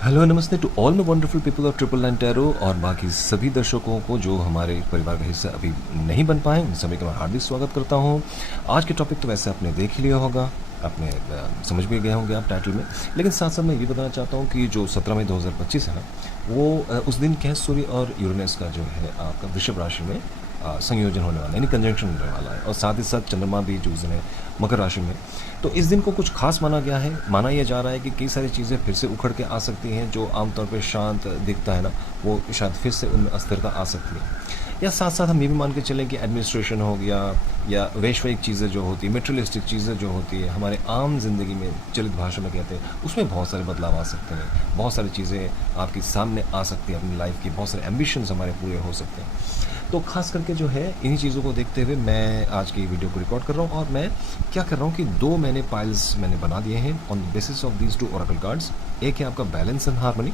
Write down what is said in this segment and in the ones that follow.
Hello नमस्ते to all my wonderful people of triple nine tarot और बाकी सभी दर्शकों को जो हमारे परिवार का हिस्सा अभी नहीं बन पाए उन सभी का मैं हार्दिक स्वागत करता हूं। आज के टॉपिक तो वैसे आपने देख ही लिया होगा, आपने समझ भी गए होंगे आप टाइटल में, लेकिन साथ साथ मैं ये बताना चाहता हूं कि जो 17 मई 2025 है ना, वो उस दिन कैस सूर्य और यूरेनस का जो है आपका वृषभ राशि में संयोजन होने वाला है, यानी कंजंक्शन होने वाला है, और साथ ही साथ चंद्रमा भी जो उस दिन है मकर राशि में। तो इस दिन को कुछ खास माना गया है, माना यह जा रहा है कि कई सारी चीज़ें फिर से उखड़ के आ सकती हैं। जो आमतौर पे शांत दिखता है ना, वो शायद फिर से उनमें अस्थिरता आ सकती है। या साथ साथ हम ये भी मान के चलें कि एडमिनिस्ट्रेशन हो गया या वैश्विक चीज़ें जो होती है, मेटेरियलिस्टिक चीज़ें जो होती है, हमारे आम ज़िंदगी में चलित भाषा में कहते हैं, उसमें बहुत सारे बदलाव आ सकते हैं। बहुत सारी चीज़ें आपके सामने आ सकती हैं अपनी लाइफ की, बहुत सारे एम्बिशंस हमारे पूरे हो सकते हैं। तो खास करके जो है इन्हीं चीज़ों को देखते हुए मैं आज की वीडियो को रिकॉर्ड कर रहा हूँ, और मैं क्या कर रहा हूँ कि दो पाइल्स मैंने बना दिए हैं on the basis of these two Oracle cards. एक है आपका बैलेंस एंड हार्मनी।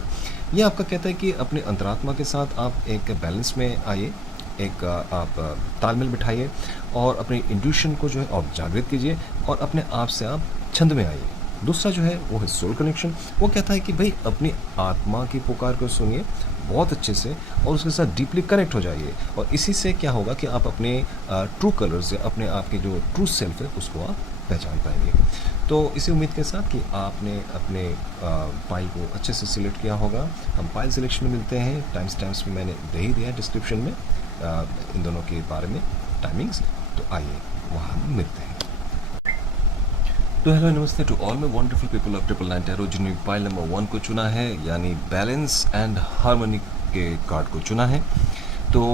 ये आपका कहता है कि अपने अंतरात्मा के साथ आप एक बैलेंस में आइए, एक आप तालमेल बिठाइए और अपने इंट्यूशन को जो है और जागृत कीजिए, और अपने आप से आप छंद में आइए। दूसरा जो है वो है सोल कनेक्शन। वो कहता है कि भाई अपनी आत्मा की पुकार को सुनिए बहुत अच्छे से और उसके साथ डीपली कनेक्ट हो जाइए, और इसी से क्या होगा कि आप अपने ट्रू कलर्स या अपने आप के जो ट्रू सेल्फ है उसको आप पहचान पाएंगे। तो इसी उम्मीद के साथ कि आपने अपने पाइल को अच्छे से सिलेक्ट किया होगा। हम पाइल सिलेक्शन में मिलते हैं, टाइम्स में मैंने दे ही दिया है डिस्क्रिप्शन में इन दोनों के बारे में टाइमिंग्स। तो आइए वहाँ हम मिलते हैं। तो हेलो नमस्ते to all my wonderful people of triple nine tarot जिन्होंने पाइल नंबर 1 को चुना है, यानी बैलेंस एंड हार्मनी के कार्ड को चुना है। तो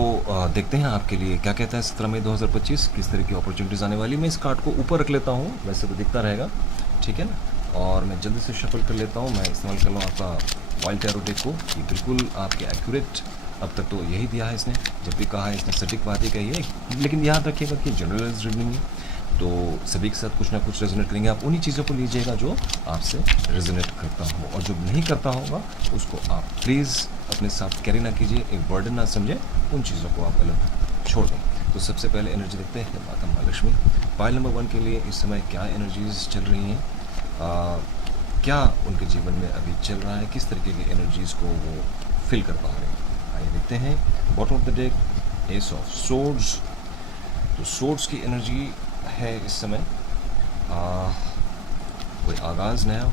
देखते हैं आपके लिए क्या कहता है 17 मई 2025 किस तरह की अपॉर्चुनिटीज़ आने वाली। मैं इस कार्ड को ऊपर रख लेता हूँ, वैसे तो दिखता रहेगा, ठीक है ना, और मैं जल्दी से शफल कर लेता हूँ। मैं इस्तेमाल कर लूँ आपका वाइल्ड टैरो डेक को। ये बिल्कुल आपके एक्यूरेट, अब तक तो यही दिया है इसने, जब भी कहा है इसने सटीक बात ही कही है, लेकिन याद रखिएगा कि जनरलाइज रीडिंग है, तो सभी के साथ कुछ ना कुछ रेजोनेट करेंगे। आप उन्हीं चीज़ों को लीजिएगा जो आपसे रेजोनेट करता हो, और जो नहीं करता होगा उसको आप प्लीज़ अपने साथ कैरी ना कीजिए, एक बर्डन ना समझें, उन चीज़ों को आप अलग छोड़ दें। तो सबसे पहले एनर्जी देखते हैं माता महालक्ष्मी। पाइल नंबर 1 के लिए इस समय क्या एनर्जीज चल रही हैं, क्या उनके जीवन में अभी चल रहा है, किस तरीके की एनर्जीज़ को वो फिल कर पा रहे हैं। आइए देखते हैं। Bottom of the deck S of swords. तो सोर्ड्स की एनर्जी है इस समय कोई आगाज़ नया।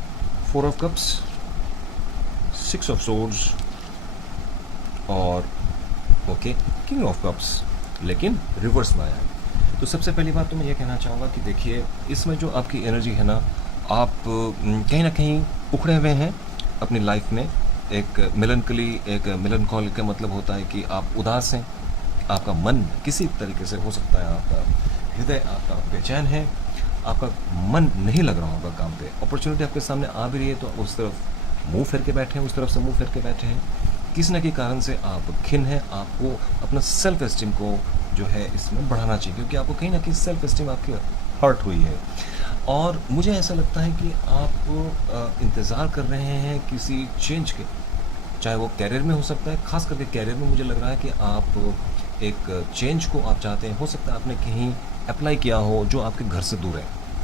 4 ऑफ कप्स, 6 ऑफ सोर्ड्स और ओके किंग ऑफ कप्स, लेकिन रिवर्स में आया है। तो सबसे पहली बात तो मैं ये कहना चाहूँगा कि देखिए इसमें जो आपकी एनर्जी है ना, आप कहीं ना कहीं उखड़े हुए हैं अपनी लाइफ में। एक मेलनकली, एक मेलनकॉल का मतलब होता है कि आप उदास हैं, आपका मन किसी तरीके से हो सकता है, आपका हृदय आपका बेचैन है, आपका मन नहीं लग रहा होगा काम पे। अपॉर्चुनिटी आपके सामने आ भी रही है तो उस तरफ मुंह फेर के बैठे हैं, उस तरफ से मुंह फेर के बैठे हैं। किसी न किसी कारण से आप खिन्न हैं। आपको अपना सेल्फ एस्टीम को जो है इसमें बढ़ाना चाहिए, क्योंकि आपको कहीं ना कहीं सेल्फ एस्टीम आपकी हर्ट हुई है। और मुझे ऐसा लगता है कि आप इंतज़ार कर रहे हैं किसी चेंज के, चाहे वो कैरियर में हो सकता है। खास करके कैरियर में मुझे लग रहा है कि आप एक चेंज को आप चाहते हैं। हो सकता है आपने कहीं अप्लाई किया हो जो आपके घर से दूर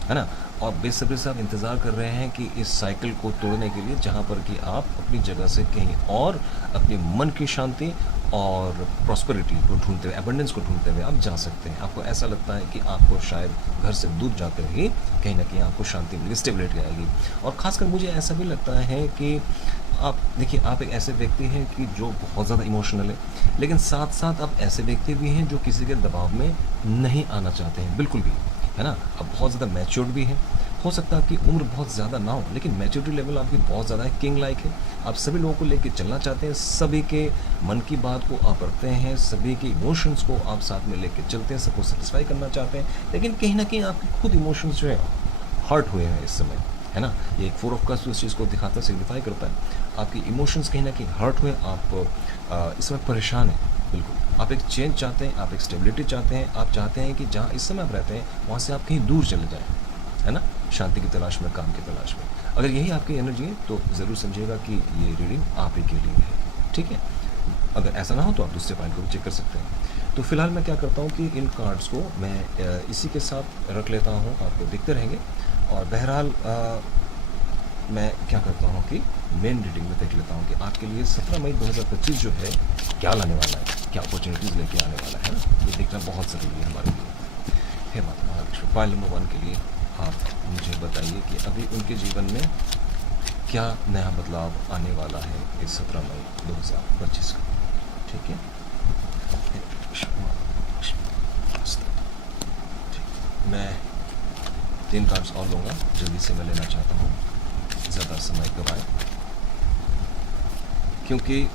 है ना, और बेसब्री से आप इंतज़ार कर रहे हैं कि इस साइकिल को तोड़ने के लिए, जहाँ पर कि आप अपनी जगह से कहीं और अपने मन की शांति और प्रॉस्पेरिटी को ढूंढते हुए, एबंडेंस को ढूंढते हुए आप जा सकते हैं। आपको ऐसा लगता है कि आपको शायद घर से दूर जाते ही कहीं ना कहीं आपको शांति मिलेगी, स्टेबिलिटी आएगी। और ख़ासकर मुझे ऐसा भी लगता है कि आप देखिए, आप एक ऐसे व्यक्ति हैं कि जो बहुत ज़्यादा इमोशनल है, लेकिन साथ साथ आप ऐसे व्यक्ति भी हैं जो किसी के दबाव में नहीं आना चाहते हैं बिल्कुल भी, है ना। आप बहुत ज़्यादा मैच्योर्ड भी हैं। हो सकता है आपकी उम्र बहुत ज़्यादा ना हो, लेकिन मैच्योरिटी लेवल आपकी बहुत ज़्यादा है, किंग लाइक है। आप सभी लोगों को लेकर चलना चाहते हैं, सभी के मन की बात को आप रखते हैं, सभी के इमोशंस को आप साथ में लेकर चलते हैं, सबको सेटिस्फाई करना चाहते हैं, लेकिन कहीं ना कहीं आपके खुद इमोशंस जो है हर्ट हुए हैं इस समय, है ना। ये एक 4 ऑफ कप्स उस चीज़ को दिखाता है, सिग्निफाई करता है। आपकी इमोशंस कहीं ना कहीं हर्ट हुए, आप इसमें परेशान हैं बिल्कुल। आप एक चेंज चाहते हैं, आप एक स्टेबिलिटी चाहते हैं, आप चाहते हैं कि जहाँ इस समय आप रहते हैं वहाँ से आप कहीं दूर चले जाएँ, है ना, शांति की तलाश में, काम की तलाश में। अगर यही आपकी एनर्जी है तो ज़रूर समझिएगा कि ये रीडिंग आप ही के लिए है, ठीक है। अगर ऐसा ना हो तो आप दूसरे पॉइंट को भी चेक कर सकते हैं। तो फिलहाल मैं क्या करता हूँ कि इन कार्ड्स को मैं इसी के साथ रख लेता हूँ, आपको दिखते रहेंगे। और बहरहाल मैं क्या करता हूँ कि मेन रीडिंग में देख लेता हूँ कि आपके लिए 17 मई 2025 जो है क्या लाने वाला है, क्या अपॉर्चुनिटीज़ लेके आने वाला है ना, ये देखना बहुत ज़रूरी है हमारे लिए। हे माता महालक्ष्मी, पाइल नंबर 1 के लिए आप मुझे बताइए कि अभी उनके जीवन में क्या नया बदलाव आने वाला है इस 17 मई 2025 का। ठीक है, मैं 3 कार्ड्स और लूँगा, जल्दी से मैं लेना चाहता हूँ, ज़्यादा समय गवाए, क्योंकि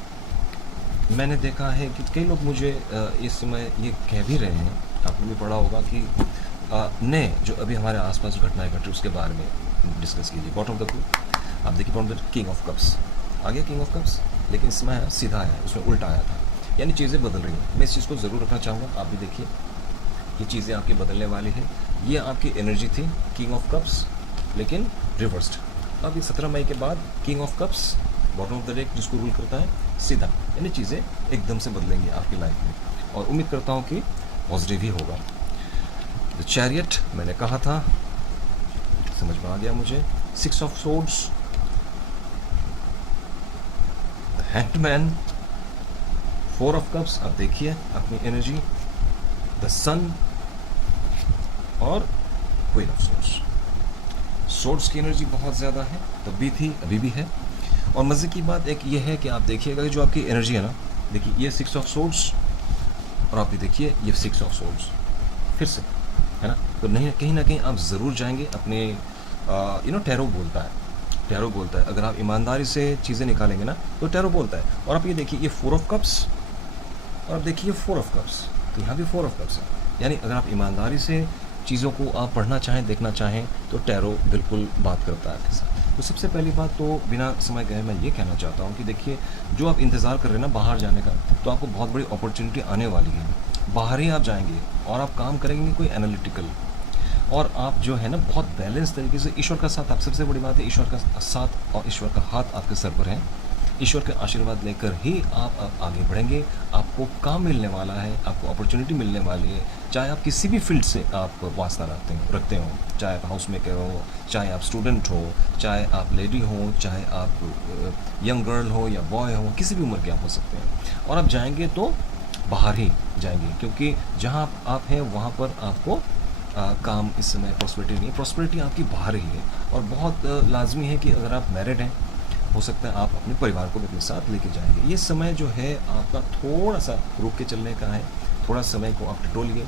मैंने देखा है कि कई लोग मुझे इस समय ये कह भी रहे हैं, आपने भी पढ़ा होगा कि ने जो अभी हमारे आसपास घटनाएं घट रही उसके बारे में डिस्कस कीजिए। बॉटम ऑफ द कप आप देखिए, bottom of the king of cups आ गया, किंग ऑफ कप्स, लेकिन इसमें सीधा है, उसमें उल्टा आया था, यानी चीज़ें बदल रही हैं। मैं इस चीज़ को ज़रूर रखना चाहूँगा, आप भी देखिए, ये चीज़ें आपकी बदलने वाली है। ये आपकी एनर्जी थी किंग ऑफ कप्स, लेकिन रिवर्स्ड। अब ये 17 मई के बाद king of cups, bottom of the deck जिसको रूल करता है, सीधा, यानी चीज़ें एकदम से बदलेंगी आपकी लाइफ में, और उम्मीद करता हूँ कि पॉजिटिव ही होगा। द चैरियट मैंने कहा था, समझ में आ गया मुझे। 6 of swords, the hanged man, 4 of cups, आप देखिए अपनी एनर्जी, द सन और क्वीन ऑफ सोर्ड्स। सोर्ड्स की एनर्जी बहुत ज़्यादा है, तब भी थी, अभी भी है। और मज़े की बात एक ये है कि आप देखिएगा कि जो आपकी एनर्जी है ना, देखिए ये 6 ऑफ सोर्ड्स, और आप भी देखिए ये 6 ऑफ सोर्ड्स फिर से, है ना। तो नहीं, कहीं ना कहीं आप ज़रूर जाएंगे अपने टैरो बोलता है, टैरो बोलता है अगर आप ईमानदारी से चीज़ें निकालेंगे ना, तो टैरो बोलता है। और आप ये देखिए, ये 4 ऑफ कप्स, और आप देखिए 4 ऑफ कप्स, तो यहाँ भी 4 ऑफ कप्स है। यानी अगर आप ईमानदारी से चीज़ों को आप पढ़ना चाहें, देखना चाहें, तो टैरो बिल्कुल बात करता है आपके साथ। तो सबसे पहली बात तो बिना समय गए मैं ये कहना चाहता हूँ कि देखिए, जो आप इंतज़ार कर रहे हैं ना बाहर जाने का, तो आपको बहुत बड़ी अपॉर्चुनिटी आने वाली है। बाहर ही आप जाएंगे और आप काम करेंगे कोई एनालिटिकल, और आप जो है ना बहुत बैलेंस तरीके से, ईश्वर का साथ, आप सबसे बड़ी बात है ईश्वर का साथ और ईश्वर का हाथ आपके सर पर है। ईश्वर के आशीर्वाद लेकर ही आप आगे बढ़ेंगे। आपको काम मिलने वाला है, आपको अपॉर्चुनिटी मिलने वाली है, चाहे आप किसी भी फील्ड से आप वास्ता रखते हो, चाहे आप हाउस मेकर हो, चाहे आप स्टूडेंट हो, चाहे आप लेडी हो, चाहे आप यंग गर्ल हो या बॉय हो, किसी भी उम्र के आप हो सकते हैं। और आप जाएंगे तो बाहर ही जाएंगे, क्योंकि जहाँ आप हैं वहाँ पर आपको काम इस समय प्रॉस्पेरिटी नहीं है, प्रॉस्पेरिटी आपकी बाहर ही है। और बहुत लाजमी है कि अगर आप मैरिड हैं, हो सकता है आप अपने परिवार को भी अपने साथ लेके जाएंगे। ये समय जो है आपका थोड़ा सा रुक के चलने का है, थोड़ा समय को आप टटोलिए।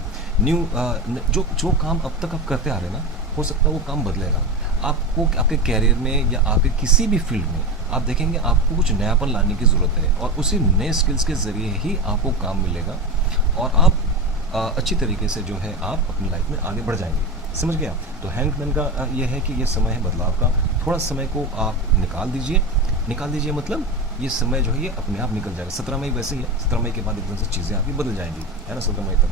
जो काम अब तक आप करते आ रहे हैं ना, हो सकता है वो काम बदलेगा आपको, आपके कैरियर में या आपके किसी भी फील्ड में आप देखेंगे आपको कुछ नयापन लाने की ज़रूरत है, और उसी नए स्किल्स के ज़रिए ही आपको काम मिलेगा, और आप अच्छी तरीके से जो है आप अपनी लाइफ में आगे बढ़ जाएंगे। समझ गया? तो हैंगमैन का ये है कि ये समय है बदलाव का, थोड़ा समय को आप निकाल दीजिए, मतलब ये समय जो है ये अपने आप निकल जाएगा। 17 मई वैसे ही है, 17 मई के बाद एकदम से चीज़ें आपकी बदल जाएंगी, है ना। 17 मई तक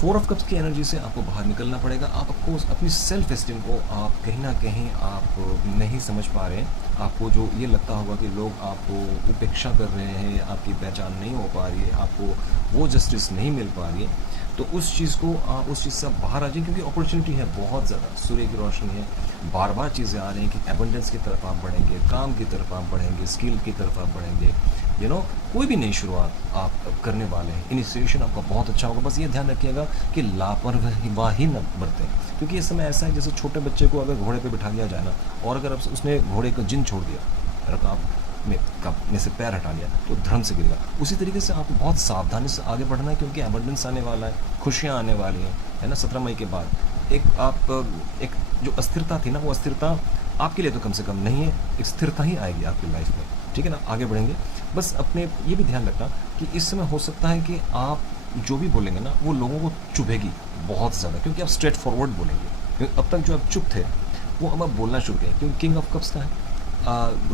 4 ऑफ कप्स की एनर्जी से आपको बाहर निकलना पड़ेगा। आपको अपनी सेल्फ एस्टीम को आप कहीं ना कहीं आप नहीं समझ पा रहे हैं। आपको जो ये लगता होगा कि लोग आपको उपेक्षा कर रहे हैं, आपकी पहचान नहीं हो पा रही है, आपको वो जस्टिस नहीं मिल पा रही है, तो उस चीज़ को आप उस चीज़ से बाहर आ जाए, क्योंकि अपॉर्चुनिटी है बहुत ज़्यादा, सूर्य की रोशनी है, बार बार चीज़ें आ रही हैं कि एबंडेंस की तरफ आप बढ़ेंगे, काम की तरफ आप बढ़ेंगे, स्किल की तरफ आप बढ़ेंगे। कोई भी नई शुरुआत आप करने वाले हैं, इनिशिएशन आपका बहुत अच्छा होगा। बस ये ध्यान रखिएगा कि लापरवाही न बरतें, क्योंकि इस समय ऐसा है जैसे छोटे बच्चे को अगर घोड़े पे बिठा दिया जाए ना, और अगर उसने घोड़े का जिन छोड़ दिया, रकाब में से पैर हटा लिया, तो धर्म से गिरेगा। उसी तरीके से आपको बहुत सावधानी से आगे बढ़ना है, क्योंकि एबंडेंस आने वाला है, खुशियाँ आने वाली हैं, है ना। 17 मई के बाद एक जो अस्थिरता थी ना, वो अस्थिरता आपके लिए तो कम से कम नहीं है, एक स्थिरता ही आएगी आपकी लाइफ में, ठीक है ना। आगे बढ़ेंगे। बस अपने ये भी ध्यान रखना कि इस समय हो सकता है कि आप जो भी बोलेंगे ना, वो लोगों को चुभेगी बहुत ज़्यादा, क्योंकि आप स्ट्रेट फॉरवर्ड बोलेंगे। अब तक जो आप चुप थे, वो अब आप बोलना शुरू करें, क्योंकि किंग ऑफ कप्स का है,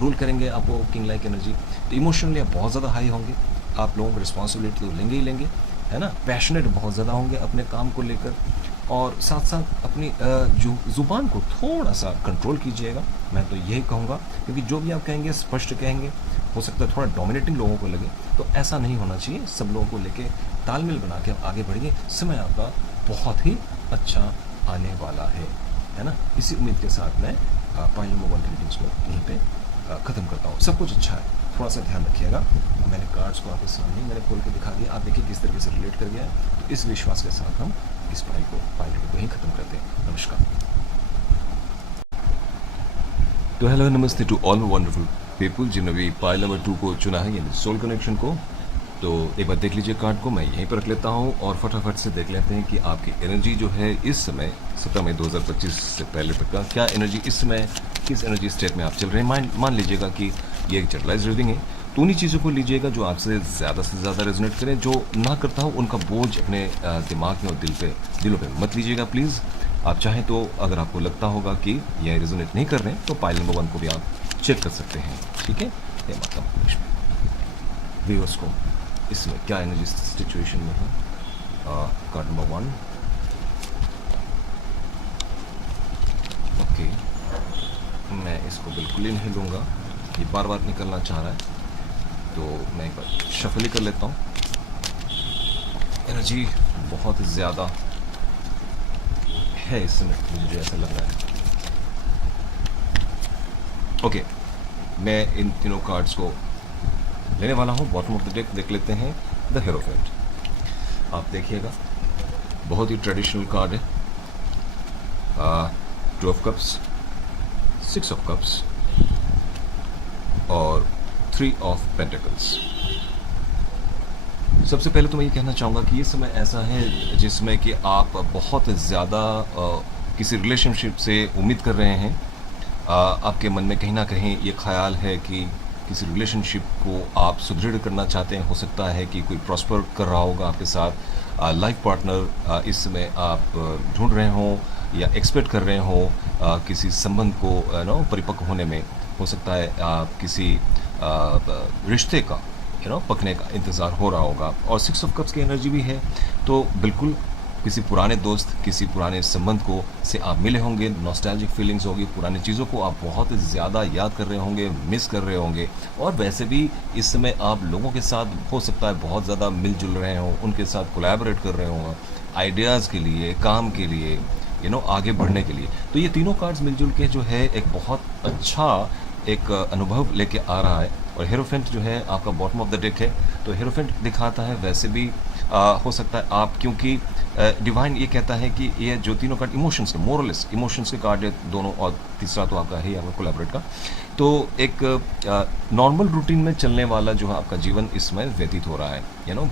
रूल करेंगे आपको किंग लाइक एनर्जी। तो इमोशनली आप बहुत ज़्यादा हाई होंगे, आप लोगों को रिस्पॉन्सिबिलिटी तो लेंगे ही लेंगे, है ना। पैशनेट बहुत ज़्यादा होंगे अपने काम को लेकर, और साथ साथ अपनी ज़ुबान को थोड़ा सा कंट्रोल कीजिएगा, मैं तो यही कहूँगा, क्योंकि जो भी आप कहेंगे स्पष्ट कहेंगे, हो सकता है थोड़ा डोमिनेटिंग लोगों को लगे, तो ऐसा नहीं होना चाहिए। सब लोगों को लेके तालमेल बना के आगे बढ़िए, समय आपका बहुत ही अच्छा आने वाला है ना। इसी उम्मीद के साथ मैं पाइल नंबर 1 की रीडिंग्स को यहीं पे ख़त्म करता हूँ। सब कुछ अच्छा है, थोड़ा सा ध्यान रखिएगा। मैंने कार्ड्स को आपके सामने मैंने खोल के दिखा दिया, आप देखिए किस तरीके से रिलेट कर गया है। तो इस विश्वास के साथ हम इस पाइल रीडिंग को यहीं ख़त्म करते हैं। नमस्कार। तो हेलो नमस्ते टू ऑल वंडरफुल पीपल जिन्होंने भी पाइल नंबर 2 को चुना है, यानी सोल कनेक्शन को। तो एक बार देख लीजिए कार्ड को, मैं यहीं पर रख लेता हूँ और फटाफट से देख लेते हैं कि आपकी एनर्जी जो है इस समय 17 मई 2025 से पहले तक का क्या एनर्जी इस समय, किस एनर्जी स्टेट में आप चल रहे हैं। मान लीजिएगा कि ये एक जनरलाइज रीडिंग है, तो उन्हीं चीज़ों को लीजिएगा जो आपसे ज़्यादा रेजोनेट करें। जो ना करता हो उनका बोझ अपने दिमाग में और दिलों पे मत लीजिएगा प्लीज़। आप चाहें तो अगर आपको लगता होगा कि ये रेजोनेट नहीं कर रहे हैं तो पाइल नंबर 1 को भी आप चेक कर सकते हैं, ठीक है। ये मतलब व्यूअर्स को इसमें क्या एनर्जी सिचुएशन में है। कार्ड नंबर 1, ओके, मैं इसको बिल्कुल ही नहीं लूँगा, ये बार बार निकलना चाह रहा है, तो मैं एक बार शफल ही कर लेता हूँ। एनर्जी बहुत ज़्यादा है इस समय, मुझे ऐसा लग रहा है। ओके, मैं इन तीनों कार्ड्स को लेने वाला हूँ। बॉटम ऑफ द डेक देख लेते हैं, द हेरोफेंट। आप देखिएगा बहुत ही ट्रेडिशनल कार्ड है। 2 ऑफ कप्स, 6 ऑफ कप्स और 3 ऑफ पेंटिकल्स। सबसे पहले तो मैं ये कहना चाहूँगा कि ये समय ऐसा है जिसमें कि आप बहुत ज़्यादा किसी रिलेशनशिप से उम्मीद कर रहे हैं। आपके मन में कहीं ना कहीं ये ख्याल है कि किसी रिलेशनशिप को आप सुदृढ़ करना चाहते हैं। हो सकता है कि कोई प्रॉस्पर कर रहा होगा आपके साथ। लाइफ पार्टनर इस समय आप ढूंढ रहे हों या एक्सपेक्ट कर रहे हों किसी संबंध को परिपक्व होने में। हो सकता है आप किसी रिश्ते का पकने का इंतज़ार हो रहा होगा। और 6 ऑफ कप्स की एनर्जी भी है, तो बिल्कुल किसी पुराने दोस्त, किसी पुराने संबंध को से आप मिले होंगे, नॉस्टैल्जिक फीलिंग्स होगी, पुरानी चीज़ों को आप बहुत ज़्यादा याद कर रहे होंगे, मिस कर रहे होंगे। और वैसे भी इस समय आप लोगों के साथ हो सकता है बहुत ज़्यादा मिलजुल रहे हों, उनके साथ कोलैबोरेट कर रहे हों आइडियाज़ के लिए, काम के लिए, आगे बढ़ने के लिए। तो ये तीनों कार्ड्स मिलजुल के जो है एक बहुत अच्छा एक अनुभव लेके आ रहा है। और हेरोफेंट जो है आपका बॉटम ऑफ द डेक है, तो हेरोफेंट दिखाता है वैसे भी हो सकता है आप, क्योंकि डिवाइन ये कहता है कि ये जो तीनों कार्ड इमोशंस के, मोरलेस इमोशंस के कार्ड है दोनों, और तीसरा तो आपका है आपका कोलैबोरेट का। तो एक नॉर्मल रूटीन में चलने वाला जो है आपका जीवन इसमें व्यतीत हो रहा है।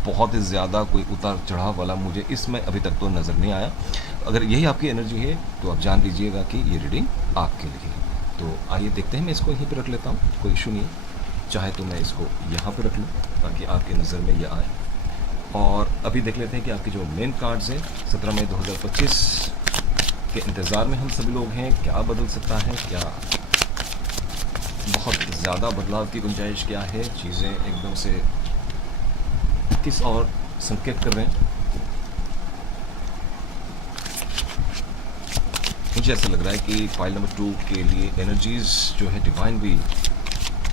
बहुत ही ज़्यादा कोई उतार चढ़ाव वाला मुझे इसमें अभी तक तो नज़र नहीं आया। अगर यही आपकी एनर्जी है तो आप जान लीजिएगा कि ये रीडिंग आपके लिए है। तो आइए देखते हैं, मैं इसको यहीं पे रख लेता हूँ, कोई इशू नहीं है। चाहे तो मैं इसको यहाँ पे रख लूँ ताकि आपकी नज़र में ये आए। और अभी देख लेते हैं कि आपके जो मेन कार्ड्स हैं 17 मई 2025 के इंतज़ार में हम सभी लोग हैं। क्या बदल सकता है, क्या बहुत ज़्यादा बदलाव की गुंजाइश क्या है, चीज़ें एकदम से किस और संकेत कर रहे हैं। मुझे ऐसा लग रहा है कि फाइल नंबर 2 के लिए एनर्जीज़ जो है डिवाइन भी,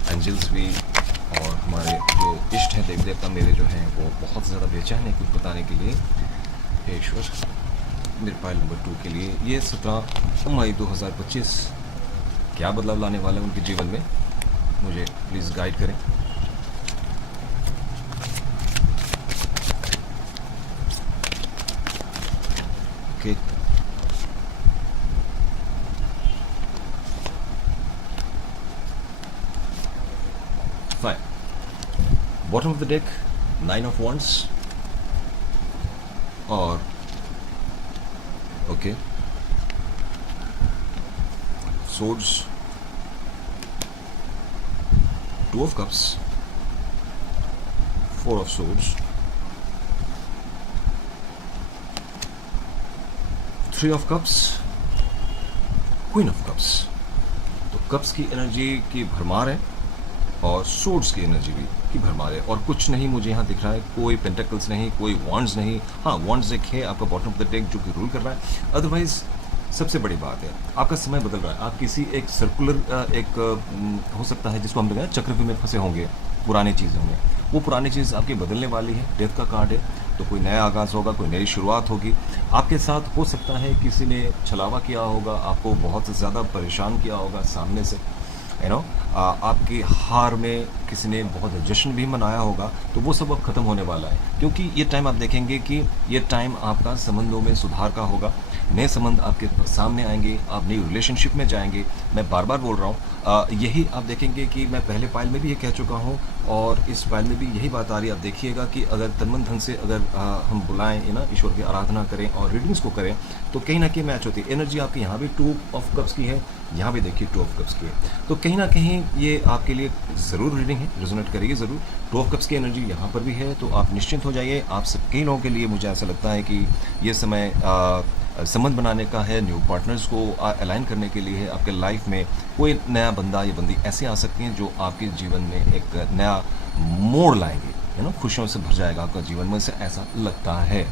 एंजल्स भी, और हमारे जो इष्ट हैं, देव देवता मेरे जो हैं, वो बहुत ज़्यादा बेचैन है कुछ बताने के लिए। हे ईश्वर, मेरे फाइल नंबर 2 के लिए ये 17 मई 2025 क्या बदलाव लाने वाला है उनके जीवन में, मुझे प्लीज़ गाइड करें। Okay, fine. Bottom of the deck 9 of wands और okay swords, 2 of cups, 4 of swords, 3 of cups, queen of cups। तो कप्स की एनर्जी की भरमार है और सोर्ड्स की एनर्जी भी की भरमार है। और कुछ नहीं मुझे यहाँ दिख रहा है, कोई पेंटेकल्स नहीं, कोई वॉन्ड्स नहीं। हाँ, वॉन्ड्स एक है आपका बॉटम ऑफ द डेक जो कि रूल कर रहा है। अदरवाइज सबसे बड़ी बात है आपका समय बदल रहा है। आप किसी एक सर्कुलर एक हो सकता है जिसको हम लोग चक्रव्यूह में फंसे होंगे, पुरानी चीज़ें होंगे, वो पुरानी चीज़ आपकी बदलने वाली है। डेथ का कार्ड है, तो कोई नया आगाज़ होगा, कोई नई शुरुआत होगी। आपके साथ हो सकता है किसी ने छलावा किया होगा, आपको बहुत ज़्यादा परेशान किया होगा सामने से, यू नो, आपकी हार में किसी ने बहुत जश्न भी मनाया होगा, तो वो सब अब ख़त्म होने वाला है। क्योंकि ये टाइम आप देखेंगे कि ये टाइम आपका संबंधों में सुधार का होगा। नए संबंध आपके सामने आएंगे, आप नई रिलेशनशिप में जाएंगे। मैं बार बार बोल रहा हूँ, यही आप देखेंगे कि मैं पहले फाइल में भी ये कह चुका हूँ और इस फाइल में भी यही बात आ रही है। आप देखिएगा कि अगर तन मन धन से अगर हम बुलाएं ना, ईश्वर की आराधना करें और रीडिंग्स को करें, तो कहीं ना कहीं मैच होती है। एनर्जी आपकी यहाँ भी 2 ऑफ कप्स की है, यहाँ भी देखिए 2 ऑफ कप्स की है। तो कहीं ना कहीं ये आपके लिए ज़रूर रीडिंग है, रेजोनेट करेगी ज़रूर। 2 ऑफ कप्स की एनर्जी यहाँ पर भी है, तो आप निश्चिंत हो जाइए। आप सब कई लोगों के लिए मुझे ऐसा लगता है कि ये समय संबंध बनाने का है, न्यू पार्टनर्स को अलाइन करने के लिए है। आपके लाइफ में कोई नया बंदा या बंदी ऐसे आ सकती हैं जो आपके जीवन में एक नया मोड़ लाएंगे, है ना, खुशियों से भर जाएगा आपका जीवन में, से ऐसा लगता है।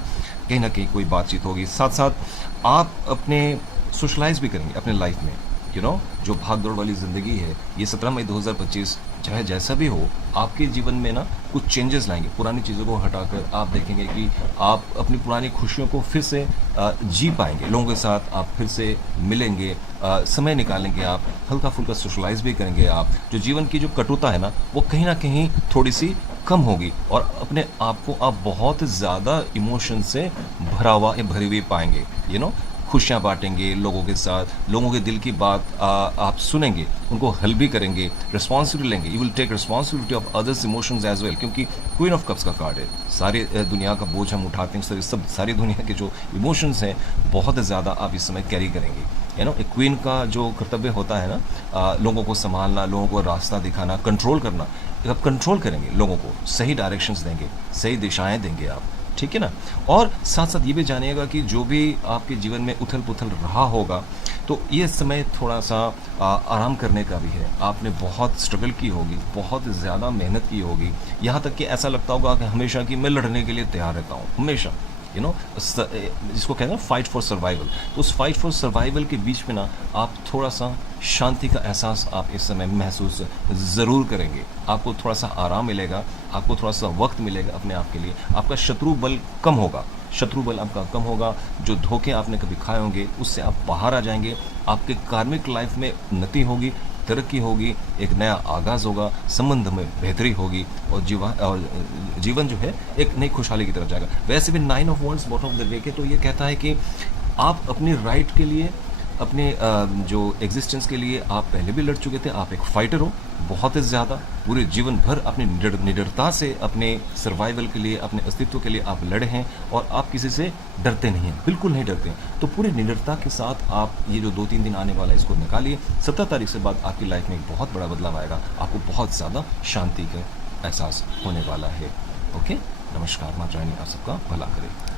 कहीं ना कहीं कोई बातचीत होगी, साथ साथ आप अपने सोशलाइज भी करेंगे अपने लाइफ में, यू नो। जो भाग दौड़ वाली ज़िंदगी है, ये 17 मई 2025 चाहे जैसा भी हो, आपके जीवन में ना कुछ चेंजेस लाएंगे। पुरानी चीज़ों को हटाकर आप देखेंगे कि आप अपनी पुरानी खुशियों को फिर से जी पाएंगे। लोगों के साथ आप फिर से मिलेंगे, समय निकालेंगे, आप हल्का फुल्का सोशलाइज भी करेंगे। आप जो जीवन की जो कटुता है ना, वो कहीं ना कहीं थोड़ी सी कम होगी और अपने आप को आप बहुत ज़्यादा इमोशन से भरा हुआ या भरी हुई पाएंगे, यू नो। खुशियाँ बांटेंगे लोगों के साथ, लोगों के दिल की बात आप सुनेंगे, उनको हल भी करेंगे, रिस्पॉन्सिबिलिटी लेंगे। You will take responsibility of others emotions as well, क्योंकि क्वीन ऑफ कप्स का कार्ड है। सारी दुनिया का बोझ हम उठाते हैं, सब सारी दुनिया के जो इमोशंस हैं बहुत ज़्यादा आप इस समय कैरी करेंगे, यू नो। एक क्वीन का जो कर्तव्य होता है ना, लोगों को संभालना, लोगों को रास्ता दिखाना, कंट्रोल करना। आप कंट्रोल करेंगे, लोगों को सही डायरेक्शंस देंगे, सही दिशाएं देंगे आप, ठीक है ना। और साथ साथ ये भी जानिएगा कि जो भी आपके जीवन में उथल पुथल रहा होगा, तो ये समय थोड़ा सा आराम करने का भी है। आपने बहुत स्ट्रगल की होगी, बहुत ज़्यादा मेहनत की होगी, यहाँ तक कि ऐसा लगता होगा कि हमेशा कि मैं लड़ने के लिए तैयार रहता हूँ, हमेशा, यू नो, जिसको कहते हैं फाइट फॉर सर्वाइवल। तो उस फाइट फॉर सर्वाइवल के बीच में ना आप थोड़ा सा शांति का एहसास आप इस समय महसूस ज़रूर करेंगे। आपको थोड़ा सा आराम मिलेगा, आपको थोड़ा सा वक्त मिलेगा अपने आप के लिए। आपका शत्रु बल कम होगा, शत्रु बल आपका कम होगा। जो धोखे आपने कभी खाए होंगे उससे आप बाहर आ जाएंगे। आपके कार्मिक लाइफ में उन्नति होगी, तरक्की होगी, एक नया आगाज़ होगा, संबंध में बेहतरी होगी और जीवन जो है एक नई खुशहाली की तरफ जाएगा। वैसे भी 9 of wands bottom of the deck है, तो ये कहता है कि आप अपनी राइट के लिए, अपने जो एग्जिस्टेंस के लिए आप पहले भी लड़ चुके थे। आप एक फाइटर हो, बहुत ज़्यादा पूरे जीवन भर अपनी निडरता से अपने सर्वाइवल के लिए, अपने अस्तित्व के लिए आप लड़े हैं और आप किसी से डरते नहीं हैं, बिल्कुल नहीं डरते। तो पूरी निडरता के साथ आप ये जो 2-3 दिन आने वाला है इसको निकालिए। 17 तारीख से बाद आपकी लाइफ में एक बहुत बड़ा बदलाव आएगा, आपको बहुत ज़्यादा शांति का एहसास होने वाला है। ओके, नमस्कार, माँ रानी आप सबका भला करे।